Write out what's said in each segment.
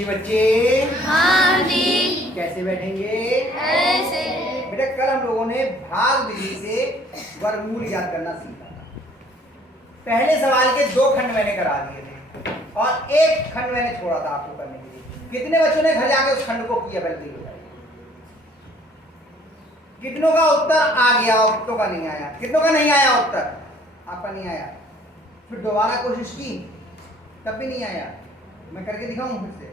अच्छे बच्चे हाँ जी। कैसे बैठेंगे? ऐसे। बेटा कल हम लोगों ने भाग विधि से वर्गमूल याद करना सीखा था। पहले सवाल के 2 खंड मैंने करा दिए थे और 1 खंड मैंने छोड़ा था आपको करने के लिए। कितने बच्चों ने घर जाके उस खंड को किया? पहले बताइए। कितनों का उत्तर आ गया और कितनों का नहीं आया? कितनों का नहीं आया उत्तर? आपका नहीं आया। फिर दोबारा कोशिश की तब भी नहीं आया। मैं करके दिखाऊं फिर से?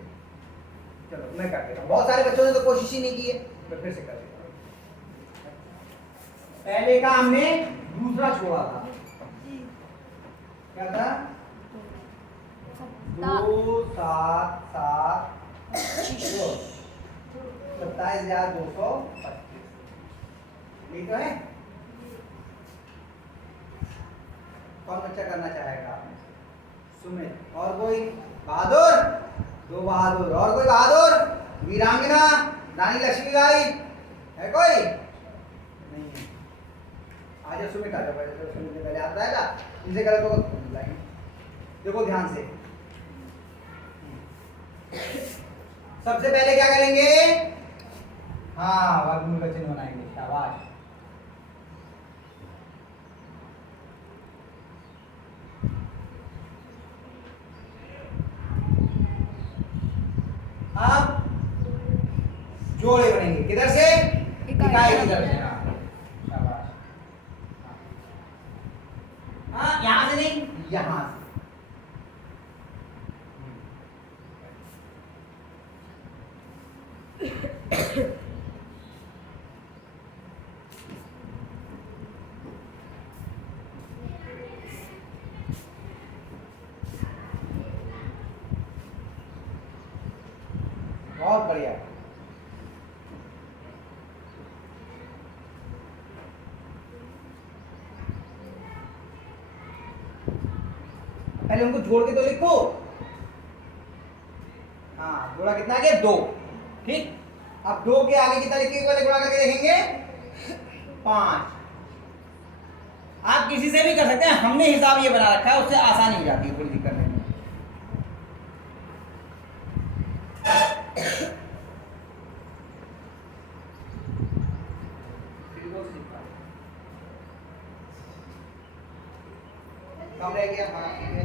चलो मैं कर देता हूँ। बहुत सारे बच्चों ने तो कोशिश ही नहीं की है, मैं फिर से कर देता हूँ। पहले का हमने दूसरा छोड़ा था। क्या था? 2 7 7 27,225 नहीं तो है? कौन बच्चा करना चाहेगा? सुमित। और कोई? बहादुर? 2 बहादुर। और कोई बहादुर? वीरांगना रानी लक्ष्मीबाई है कोई? नहीं है। आ जाओ सुमित, आ जाओ पहले। सुमित ने पहले आता है ना, इनसे गलत होगा तो बुलाएंगे। देखो ध्यान से, सबसे पहले क्या करेंगे? हाँ, वर्गमूल का चिन्ह बनाएंगे। शाबाश। अब जोड़े बनेंगे। किधर से? इकाई की तरफ से। शाबाश। हाँ, यहां से नहीं, यहां से। बहुत बढ़िया। पहले उनको जोड़ के तो लिखो। हाँ, जोड़ा कितना आ गया? 2। ठीक। अब 2 के आगे कितना लिखेंगे? वाले गुणा करके देखेंगे। 5। आप किसी से भी कर सकते हैं, हमने हिसाब ये बना रखा है, उससे आसानी हो जाती है थोड़ी सी करने में। कम रह गया? हाँ ठीक है।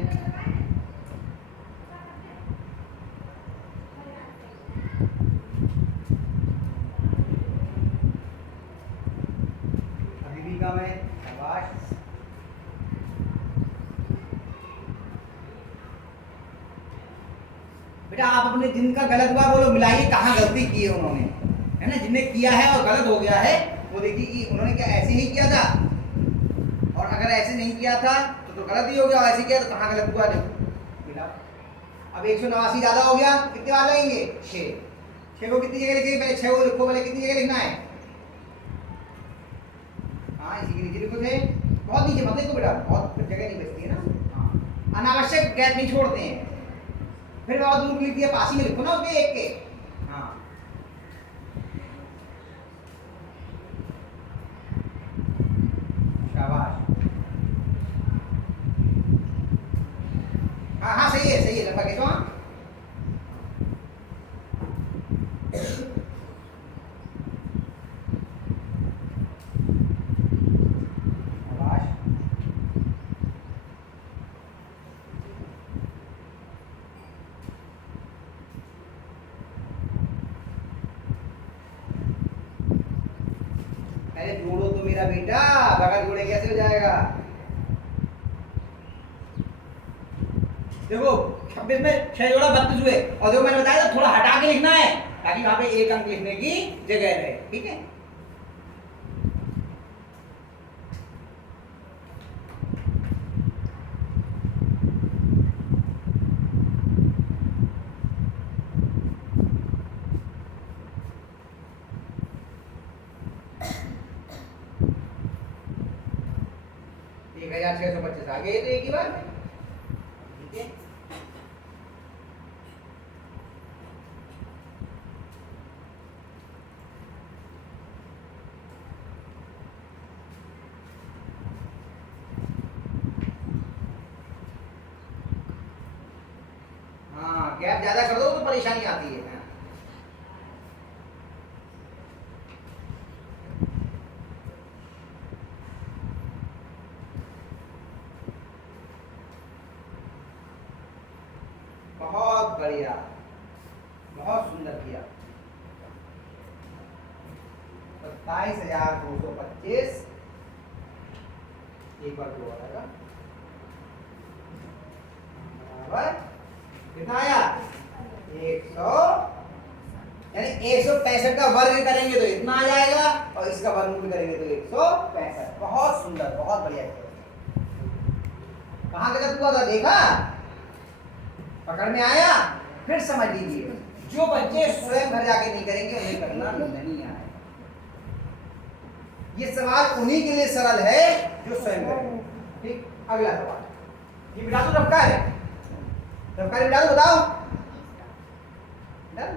अभी भी कम है। शाबाश। बेटा आप अपने जिनका गलत हुआ बोलो, मिलाइए कहाँ गलती की है उन्होंने, है ना? जिनने किया है और गलत हो गया है वो देखिए कि उन्होंने क्या ऐसे ही किया था, और अगर ऐसे नहीं किया था तो गलत ही हो गया, और ऐसे किया तो कहाँ गलत हुआ? देखो मिलाओ। अब 189 ज्यादा हो गया, कितने बार लगेंगे? 6। 6 को कितनी जगह लिखेंगे? पहले 6 को लिखो, पहले कितनी जगह लिखना है? हाँ, इसी के नीचे लिखो थे। बहुत नीचे मत लिखो बेटा, बहुत जगह नहीं बचती है ना। हाँ, अनावश्यक गैप नहीं छोड़ते हैं। फिर बहुत दूर लिख दिया, पास ही में लिखो ना उसके एक के। हाँ, शाबाश। हाँ हाँ सही है, सही है। लंबा खींचो। हाँ, शाबाश। अरे जोड़ो तो मेरा बेटा, बगैर जोड़े कैसे हो जाएगा? देखो 26 में 6 जोड़ा 32 हुए, और देखो मैंने बताया था थोड़ा हटा के लिखना है ताकि वहां पे 1 अंक लिखने की जगह रहे। ठीक है? एक 1625 आ गए तो एक ही बार में। ठीक है? गैप ज्यादा कर दो तो परेशानी आती है। बहुत बढ़िया, बहुत सुंदर किया। 27,225 एक बार दो आएगा बराबर कितना आया 100, यानी 165 का वर्ग करेंगे तो इतना आ जाएगा और इसका वर्गमूल करेंगे तो 165। बहुत सुंदर, बहुत बढ़िया। कहाँ गलत हुआ था देखा, पकड़ में आया। फिर समझ लीजिए, जो बच्चे स्वयं घर जाके नहीं करेंगे उन्हें करना नहीं आएगा। ये सवाल उन्हीं के लिए सरल है जो स्वयं करेंगे। ठीक, अगला सवाल ये बिठा दो, रफ्तार है, रफ्तार बिठा दो, बताओ। डन।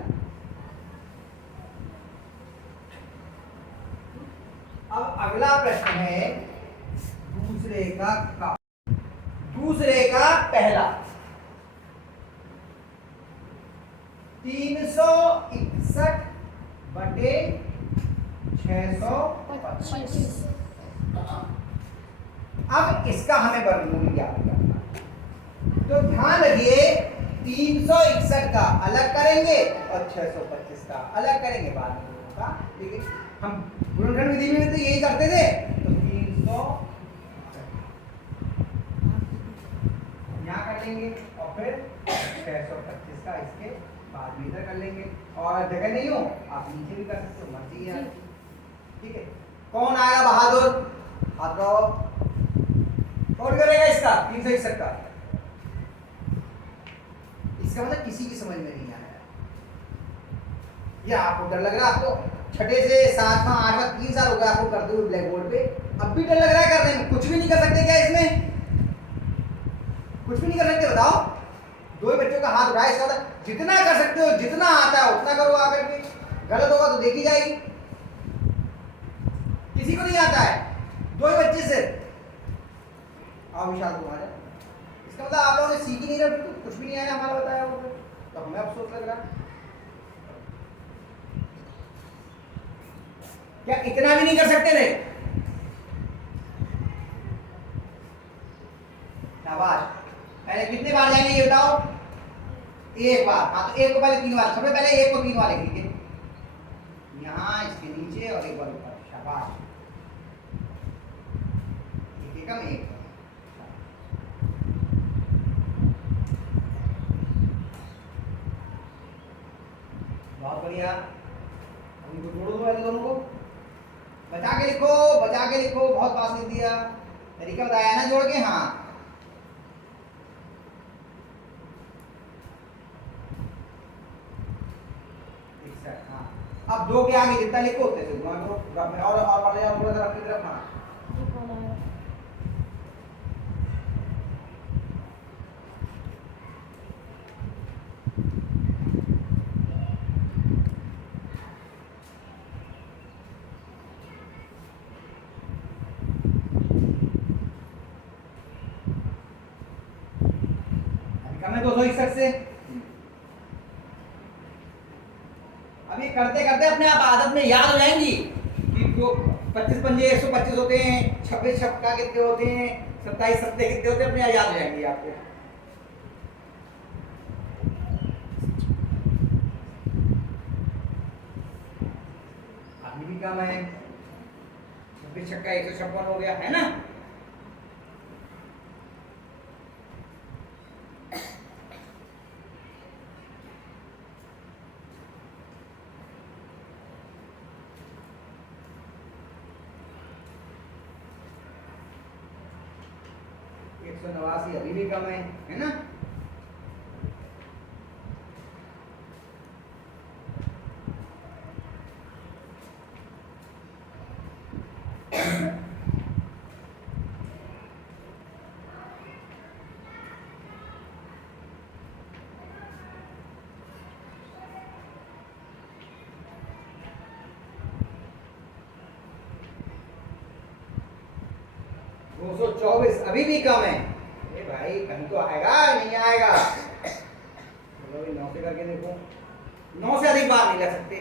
अब अगला प्रश्न है दूसरे का पहला 361 बटे 625। अब इसका हमें वर्गमूल ज्ञात करना है। तो ध्यान रखिए 361 का अलग करेंगे और 625 का अलग करेंगे बाद में होगा, लेकिन हम गुणनखंड विधि में तो यही करते थे। तो 300 यहाँ कर लेंगे और फिर 625 का इसके बाद में इधर कर लेंगे। और जगह नहीं हो आप नीचे भी कर सकते हो, मर्जी है। ठीक है, कौन आया बहादुर, हाथ लगाओ। कौन करेगा इसका 361 का? इसका मतलब किसी की समझ में नहीं आया। ये आपको डर लग रहा है, आपको छठे से 7वां 8वां 3 साल हो गया आपको करते हुए ब्लैक बोर्ड पे, अब भी डर लग रहा है करने में? कुछ भी नहीं कर सकते क्या इसमें? कुछ भी नहीं कर सकते बताओ? दो ही बच्चों का हाथ उठाया, इसका मतलब जितना कर सकते हो, जितना आता है उतना करो आकर के। गलत होगा तो देखी जाएगी। किसी को नहीं आता है, दो ही बच्चे से। आओ विशाल तुम्हारे, इसका मतलब आप लोगों ने सीखी नहीं रहा, कुछ भी नहीं आया हमारा बताया वो, तो हमें अफसोस लग रहा है। क्या इतना भी नहीं कर सकते थे? शाबाश। पहले कितने बार जाएंगे ये बताओ? एक बार। हाँ तो एक को पहले 3 बार, सबसे पहले एक को 3 बार लिखेंगे, यहाँ इसके नीचे और एक बार ऊपर। शाबाश, एक कम एक। बहुत बढ़िया। इनको जोड़ो पहले दोनों को, बचा के लिखो, बचा के लिखो। बहुत पास लिख दिया, तरीका बताया ना जोड़ के। हाँ अब 2 के आगे जितना लिखो उतने से गुणा करो, और पढ़ जाओ थोड़ा सा अपनी तरफ। हाँ अभी कम है 261 से। अभी करते करते अपने आप आदत में याद हो जाएंगी कि जो 25 पंजे 125 होते हैं, 26 छक्का कितने होते हैं, 27 सत्ते कितने होते हैं, अपने याद हो जाएंगी आपको। अभी भी कम है, 26 छक्का 156 हो गया है ना। अभी भी कम है ना। दो सौ 24 अभी भी कम है। भाई कहीं तो आएगा, नहीं आएगा? चलो 9 से अधिक बार नहीं लिख सकते।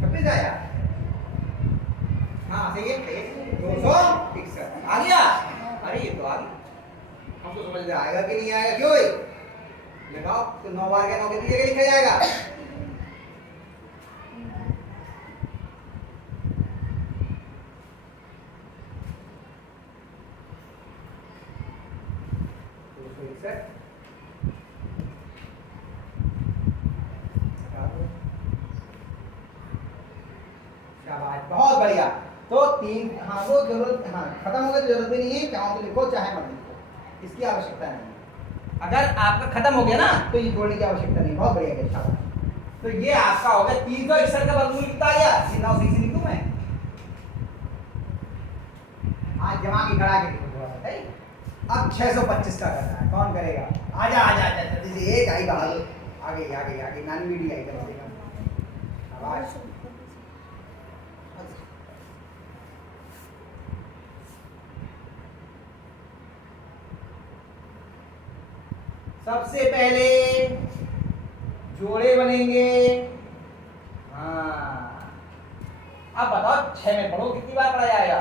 कितने जाया? हाँ सही है, 261 आ गया। अरे ये तो आ गया, हमको समझ में आएगा कि नहीं आएगा, क्यों लगाओ तो 9 बार के 9 कितनी जगह लिखा जाएगा? शाबाश, बहुत बढ़िया। तो 3, हाँ वो जरूरत, हाँ खत्म हो गया तो जरूरत भी नहीं है, चाहो तो लिखो चाहे मत लिखो, इसकी आवश्यकता नहीं है। अगर आपका खत्म हो गया ना तो ये जोड़ने की आवश्यकता नहीं। बहुत बढ़िया, शाबाश। तो ये आपका हो गया 361 का वर्गमूल कितना आ गया? ये 9 से लिखूं मैं, आज जमा के खड़ा के लिखो थोड़ा सा, है? अब 625 का करना है, कौन करेगा? आजा आजा आजा, जल्दी से एक आई बहादुर, आगे आगे आगे, नानी मीडिया आई कम से कम। शाबाश। सबसे पहले जोड़े बनेंगे। हाँ, अब बताओ 6 में पढ़ो कितनी बार पढ़ा जाएगा?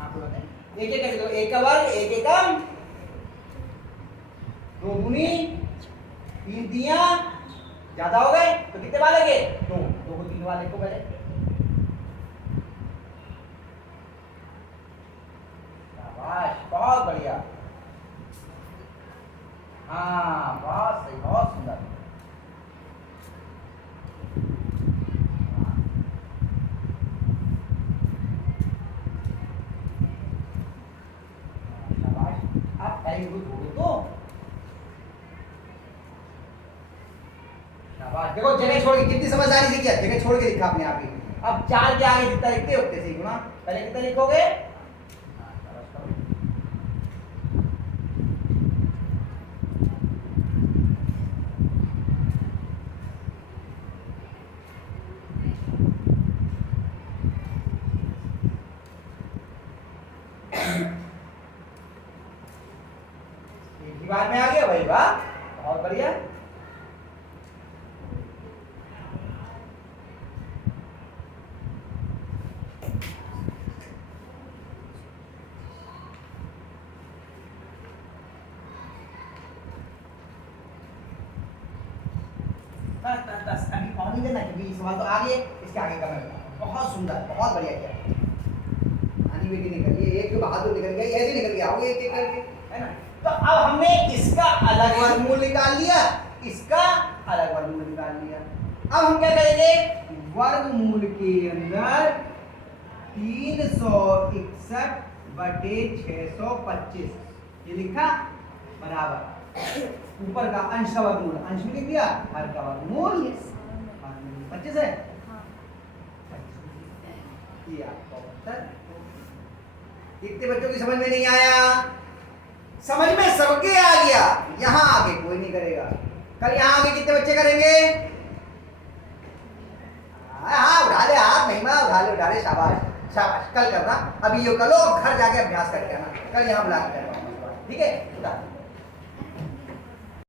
आपको बताएं, एक एक कर दो, एक का वर्ग, एक एकम, 2 दूनी 3 तिया, ज्यादा हो गए तो कितने बार लगे? 2 को 3 बार लिखो पहले। शाबाश, बहुत बढ़िया। हाँ बहुत सही, बहुत सुंदर। शाबाश, आप टाइम को जोड़ो तो। शाबाश, देखो जगह छोड़ के, कितनी समझदारी से किया, जगह छोड़ के लिखा अपने आप ही। अब 4 के आगे जितना लिखते हो उतने से ही गुणा, पहले कितना लिखोगे? एक ही बार में आ गया भाई, वाह बहुत बढ़िया। बस बस बस, अभी और नहीं देना क्योंकि सवाल तो आ गए, इसके आगे का मैं बताऊं। बहुत सुंदर, बहुत बढ़िया किया। नानी बेटी निकल गई, एक तो बहादुर निकल गई, ऐसे निकल के आओगे एक एक करके, है ना? तो अब हमने इसका अलग वर्गमूल निकाल लिया, इसका अलग वर्गमूल निकाल लिया। अब हम क्या करेंगे? वर्गमूल के अंदर 361 बटे 625 ये लिखा बराबर ऊपर का अंश का वर्गमूल, अंश में लिख दिया, हर का वर्गमूल 25 है। ये आपका उत्तर। कितने बच्चों की समझ में नहीं आया? समझ में सबके आ गया, यहां आगे कोई नहीं करेगा। कल यहां आगे कितने बच्चे करेंगे? हाँ उठा ले हाथ, महिमा उठा ले, शाबाश शाबाश, कल करना। अभी ये कल लो, घर जाके अभ्यास करके आना, कल यहाँ बुला के करना, ठीक है?